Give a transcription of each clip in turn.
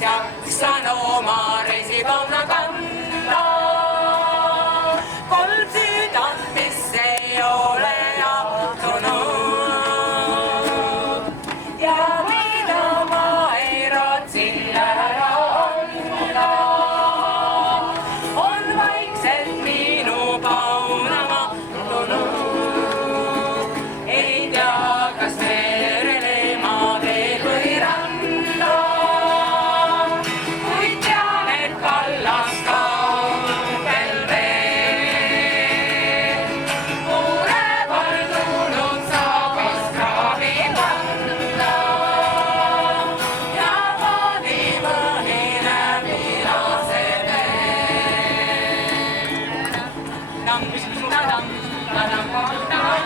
väljas jaksan oma reisipauna kanda. Kolm südant, mis ei ole jahtunud ja mida ma ei rootsi ära anda, on vaikselt minu paunama tulnud. Ei tea, kas merele ma veel või randa, kuid tean, et kallas kaugel veel mureb on tulnud saabast kraavi kanda ja paadi mõnine vilased veel. Tam-tam-tam-tam-tam.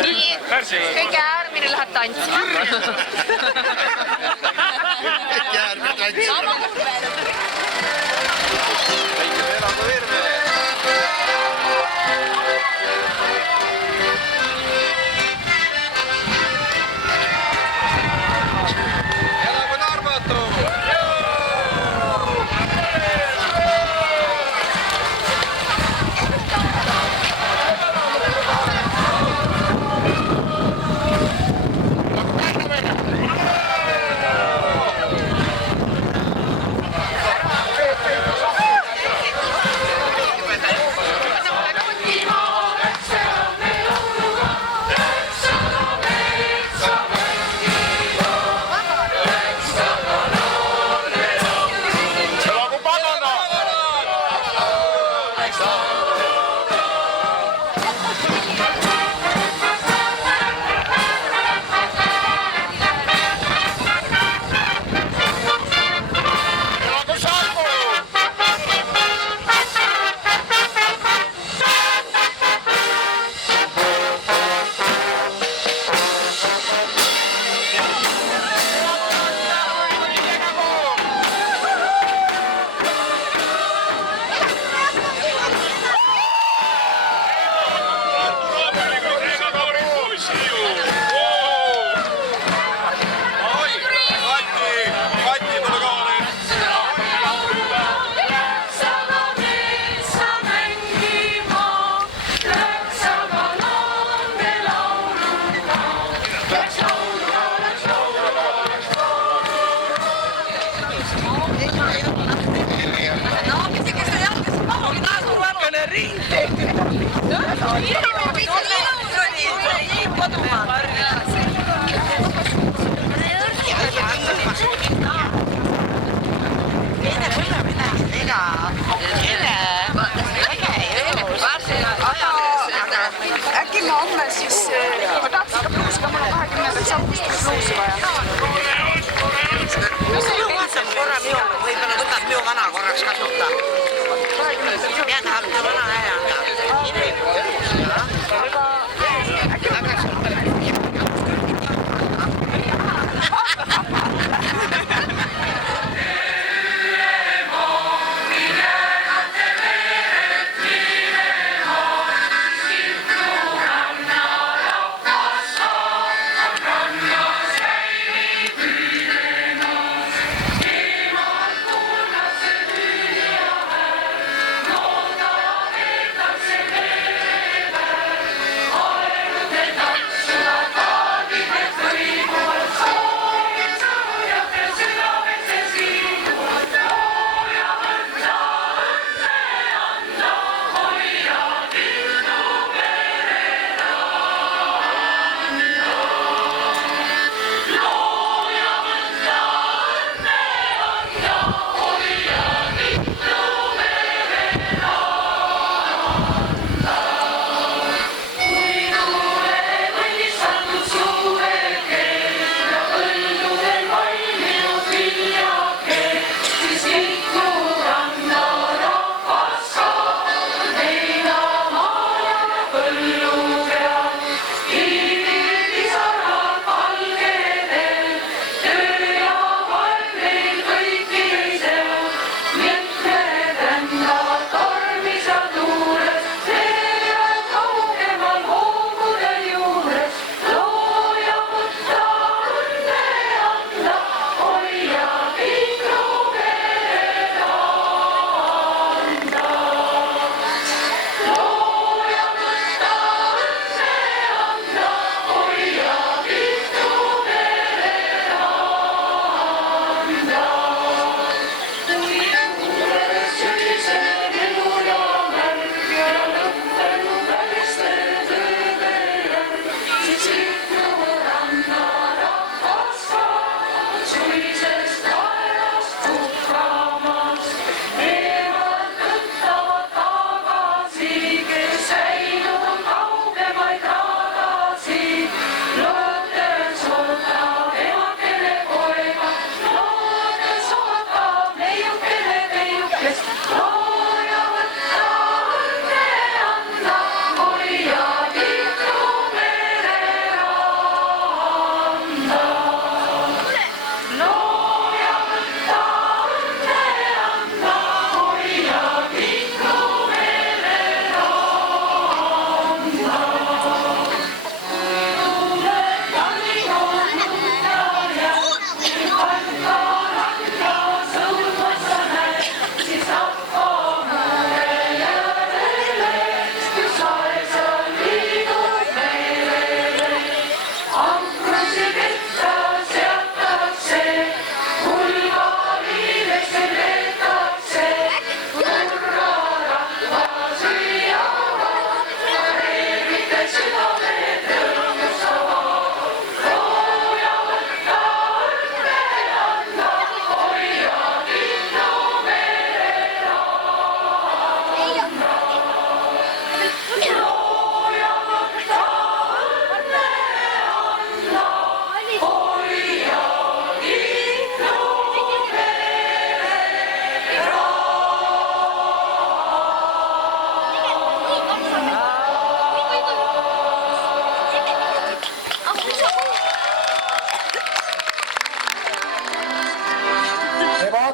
Nii, kõige äärmine läheb tantsima. Kõige äärmine tantsima. Kõige elagu virve. Elagu Narvatu! uusi vaja. No se on lihtsam korra minulle, võib-olla võtad minu vana korraks kasuta. Pead hakka vana ära anda.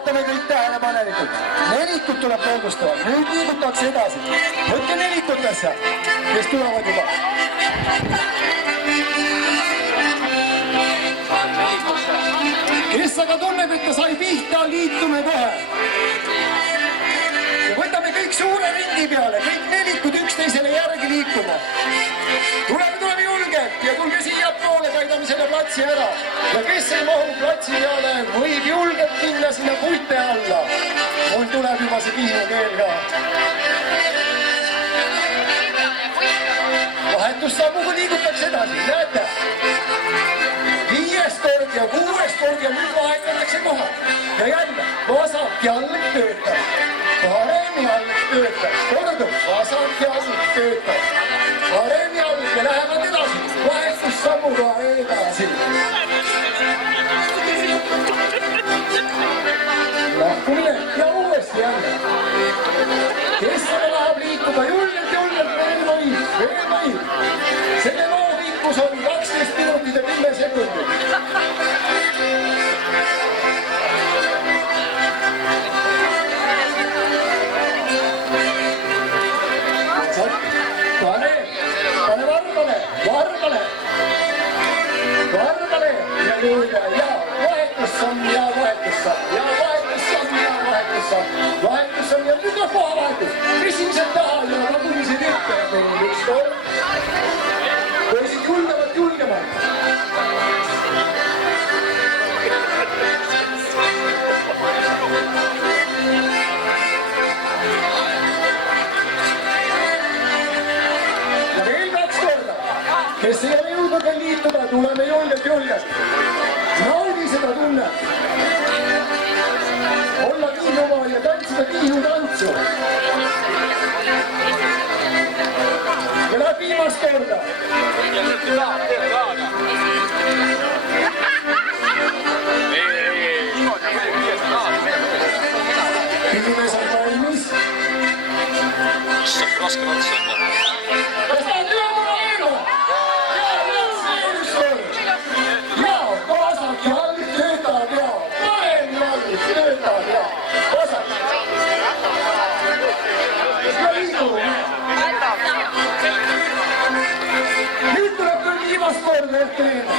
vaatame kõik tähelepanelikult. Nelikut tuleb moodustada, nüüd liigutakse edasi. Võtke nelikutesse, kes tulevad juba. Kes aga tunneb, et ta sai pihta, liitume kohe. Ja võtame kõik suure ringi peale, kõik nelikud üksteisele järgi liikuma. Tuleme julgelt ja tulge siia poole, täidame selle platsi ära. Ja kes ei mahu platsi peale, võib julgelt minna sinna puite alla. Mul tuleb juba see Kihnu keel ka. Vahetussammuga liigutakse edasi, näete? 5. kord ja 6. kord ja nüüd vahetatakse kohad. Ja jälle, vasak jalg töötab. Parem jalg töötab. Kordub, vasak jalg töötab. Parem jalg ja lähevad edasi. Vahetussammuga edasi. Varbale ja nüüd ja vahetus on ja vahetus on ja vahetus on ja vahetus on. Vahetus on ja nüüd on koha vahetus. Esimesed taha ja nagumised ette. Meil on üks kolm. Poisid julgemad. Ja veel 2 korda. Kes ei ole jõudnud veel liituda, tuleme julgelt. Naudi seda tunnet. Olla Kihnumaal ja tantsida Kihnu tantsu. Ja läheb viimast korda. Inimesed on valmis. Raske ots on. Kas tahad ülemana eelu? Ja, vasak jalg töötab ja parem jalg töötab ja vasak. Ja liigu. Nüüd tuleb küll viimast korda ette leida.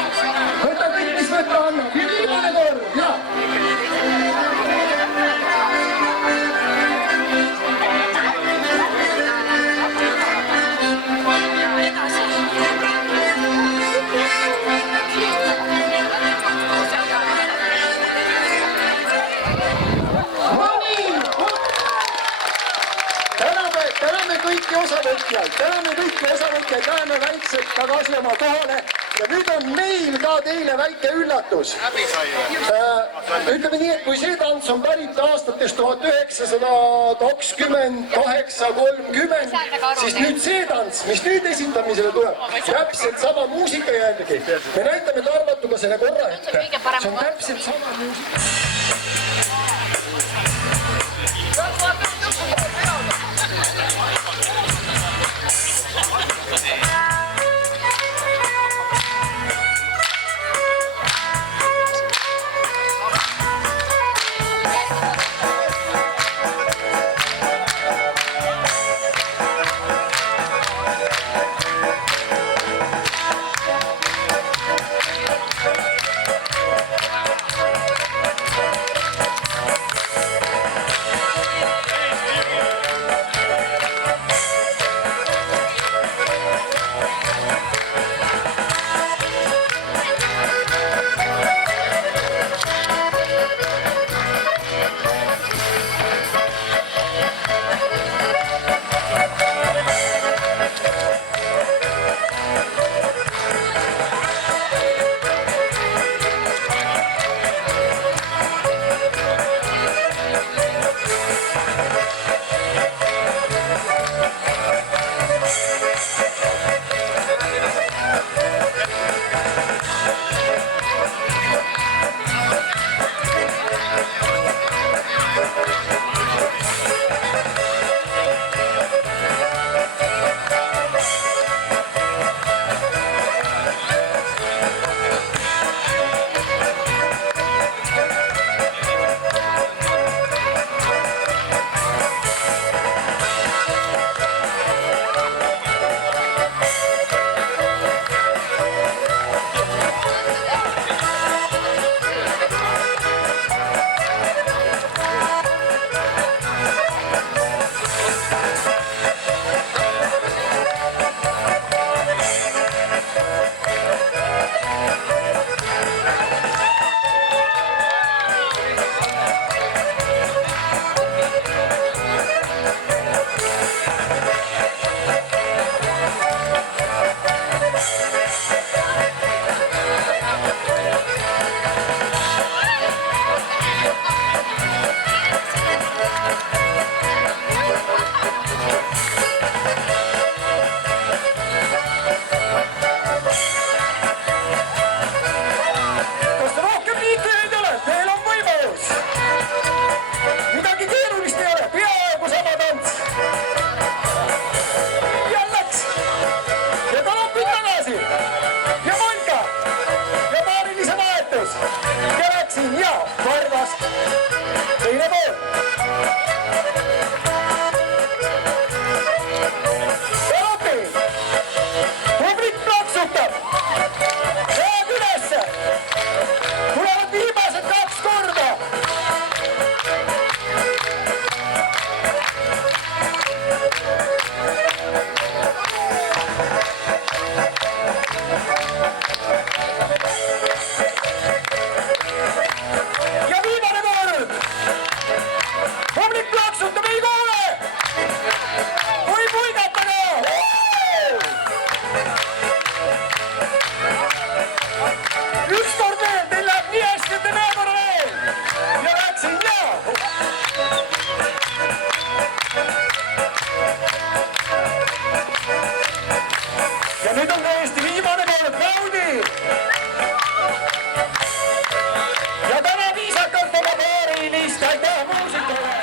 Võta kõik, mis võtta annab. Viimane kord, ja. Täname kõiki osavõtjaid, läheme väikselt tagasi oma kohale ja nüüd on meil ka teile väike üllatus. Ütleme nii, et kui see tants on pärit aastatest 1928-30, siis nüüd see tants, mis nüüd esitamisele tuleb, täpselt sama muusika järgi. Me näitame Tarvatuga selle korra ette. See on täpselt sama muusika. ja läksin ja Varvas. Teine pool. Ja Lopi. Publik plaksutab. Läheb ülesse. Tulevad viimased 2 korda. Ja viimane kord. Publik plaksutab, ei kuule. Või puigatage. Ükskord veel, teil läheb nii hästi, et te näe korra veel. Ja läksin ja. Ja nüüd on täiesti viimane kord, Raudi. Ja täna viisakalt oma paarilist, aitäh muusikale.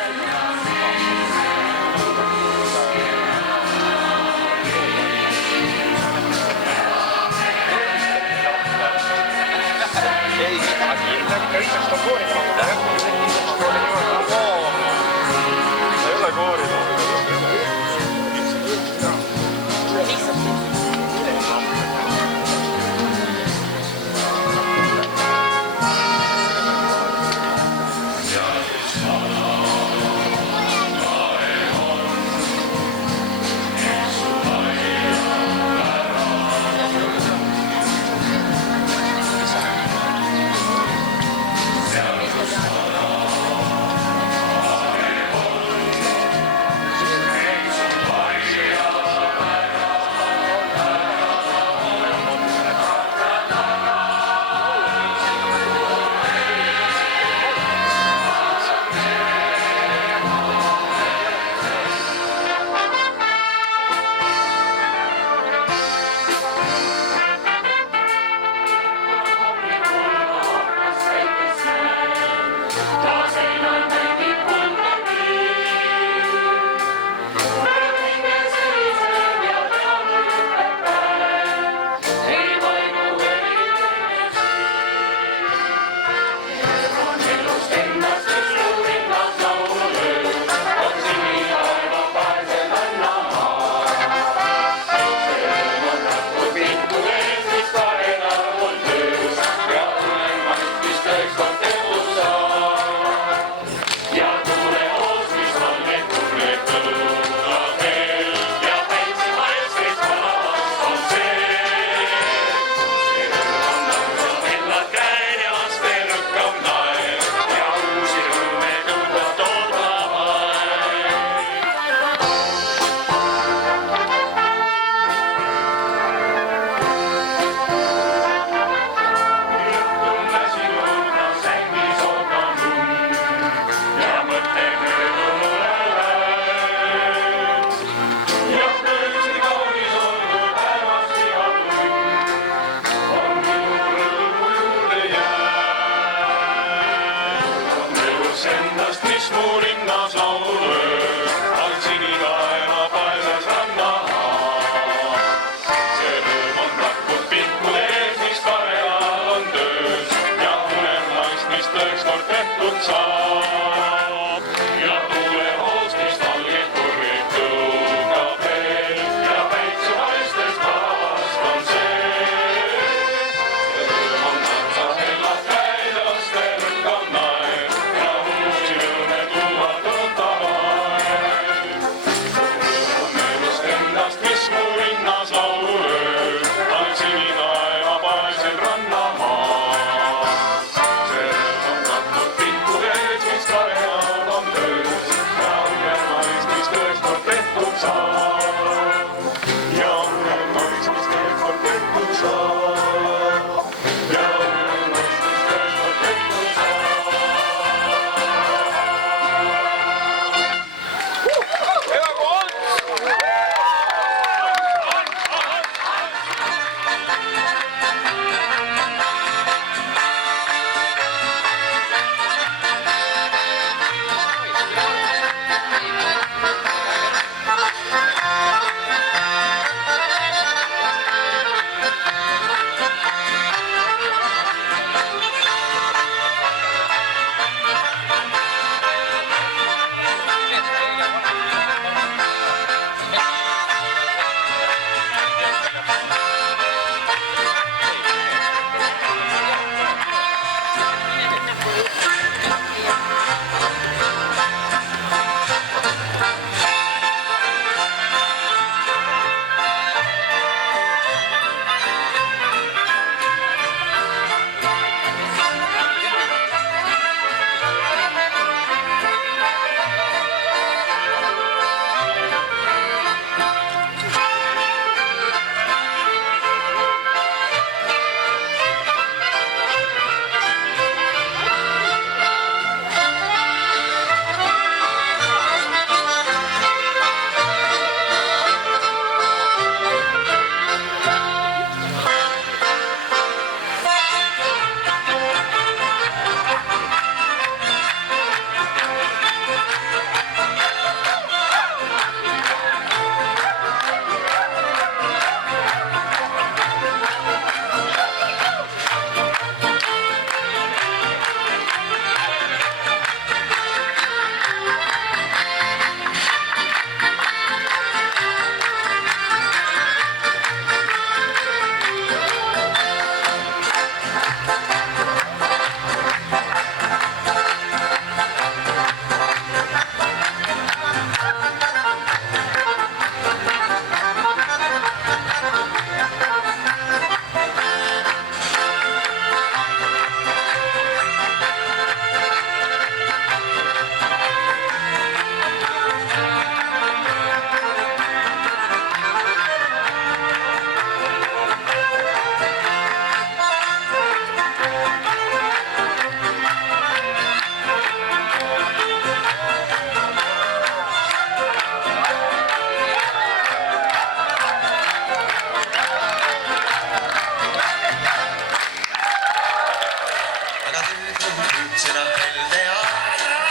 sina helde ja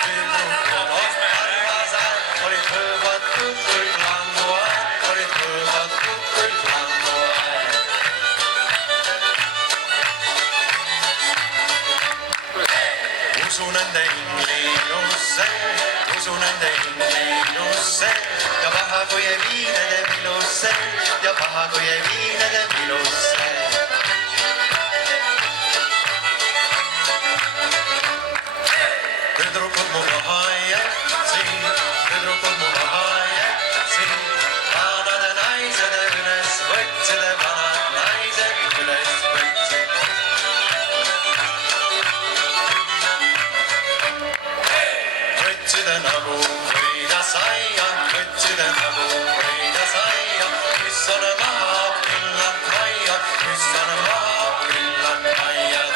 tüdrukud armased olid hõõvatud kõik languaed, olid hõõvatud kõik languaed. Usu nende ingliinusse, usu nende ingliinusse ja paha kui ei vii nende milusse ja paha kui ei vii nende milusse. Tüdrukud mu maha jätsid, tüdrukud mu maha jätsid, vanade naised üles võtsid, vanad naised üles võtsid. Võtside nagu võida saia, võtside nagu võida saia, mis on maha küllad majad, mis on maha küllad majad.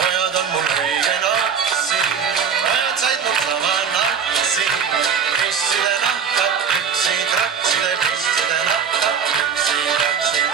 Pojad on mul õige naksi, pojad said mul sama naksi, pisside nahkad, püksid rakside, pisside nahkad, püksid raksid.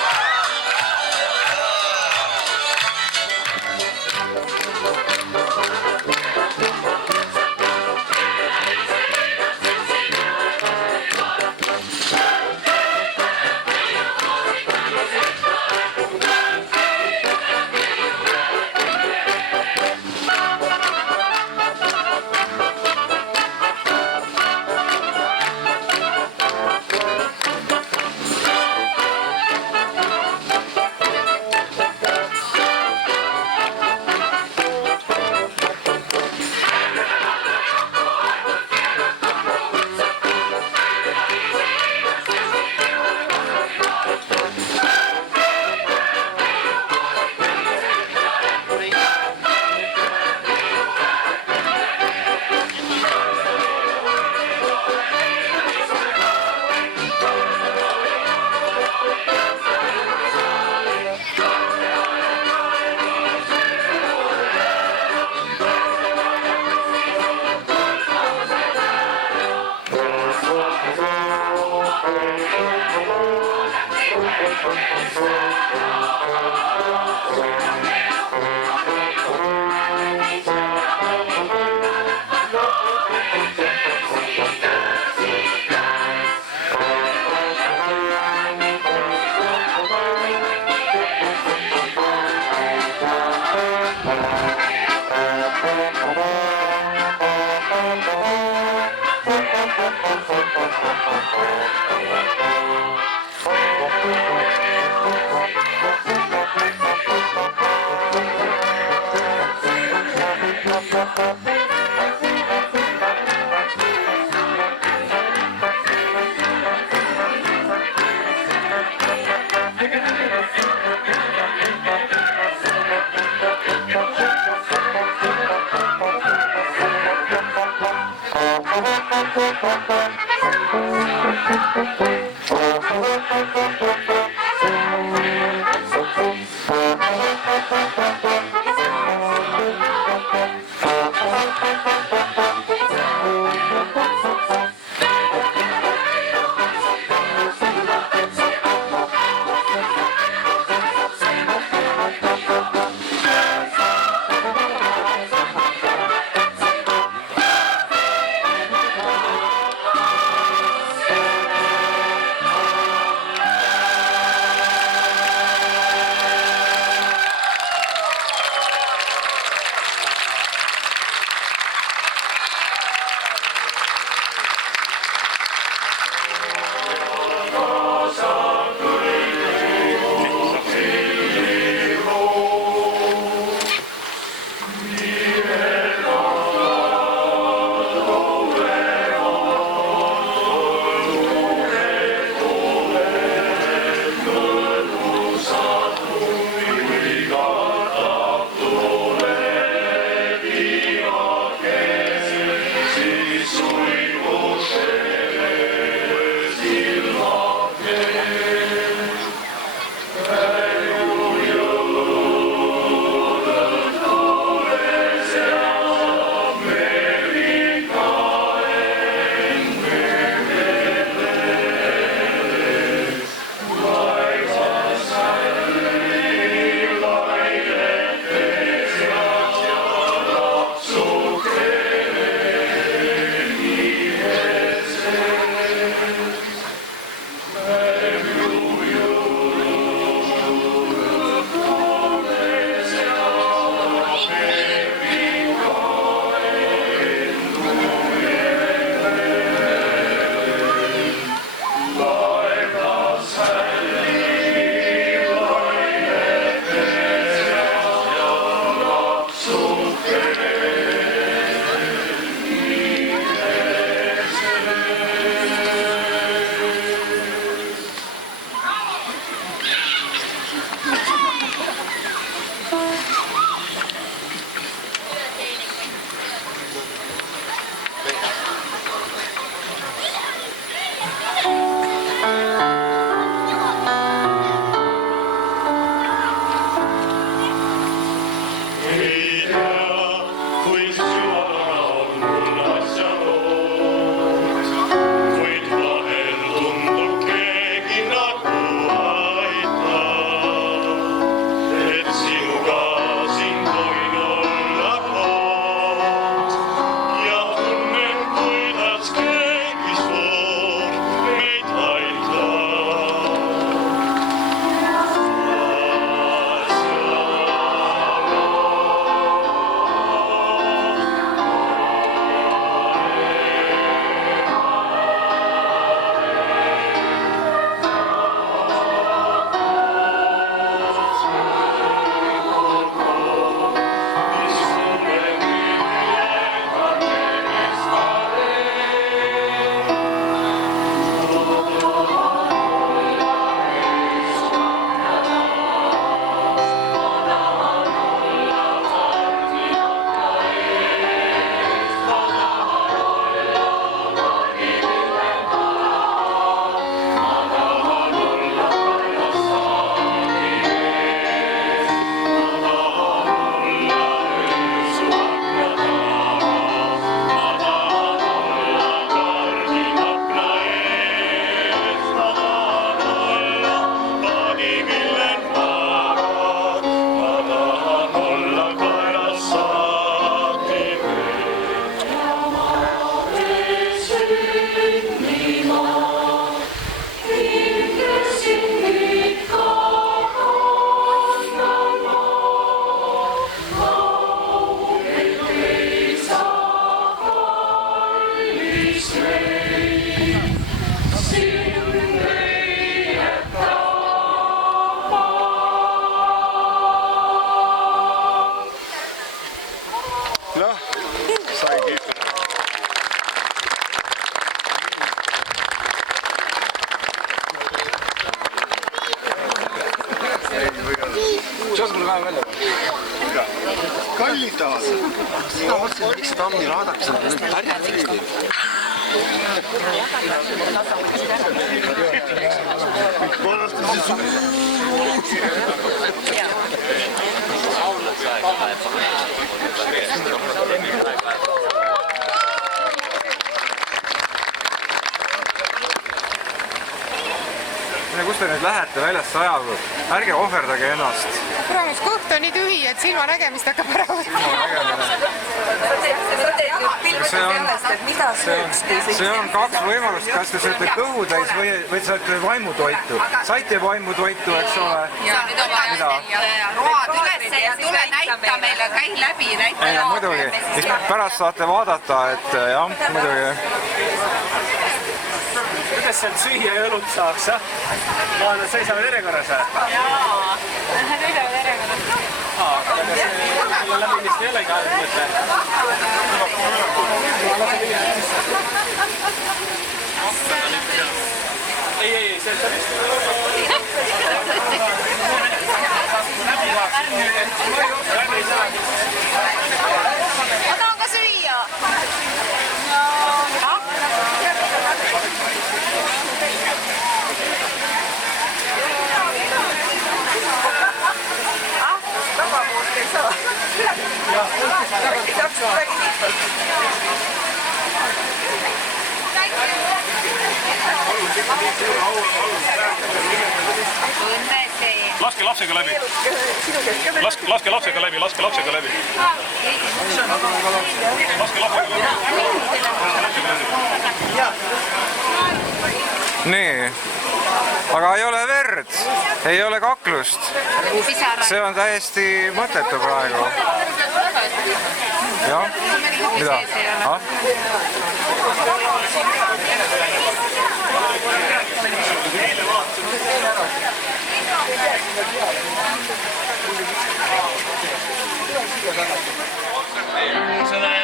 kallid tahavad. Seda mõtlesin, miks seda ammi laadatakse, nüüd pärjad. Kus te nüüd lähete väljas sajab? Ärge ohverdage ennast. Kuramus, kõht on nii tühi, et silmanägemist hakkab ära võtma. See on kaks võimalust, kas te sööte kõhutäis või sööte vaimutoitu. Saite vaimutoitu, eks ole? Mida? Road üles ja tule näita meile, käi läbi, näita Ei, muidugi. Siis pärast saate vaadata, et jah, muidugi. Kuidas sealt süüa ja õlut saaks, jah? Nad seisavad järjekorras, jah? Jaa, nad seisavad järjekorras. Aga see läbimist ei olegi ainult mõte. Ei, see on Ma tahan ka süüa. Laske lapsega läbi. Laske lapsega läbi, laske lapsega läbi. Laske lapsega läbi. Nii. Aga ei ole verd, ei ole kaklust. See on täiesti mõttetu praegu. Jah, mida? Seda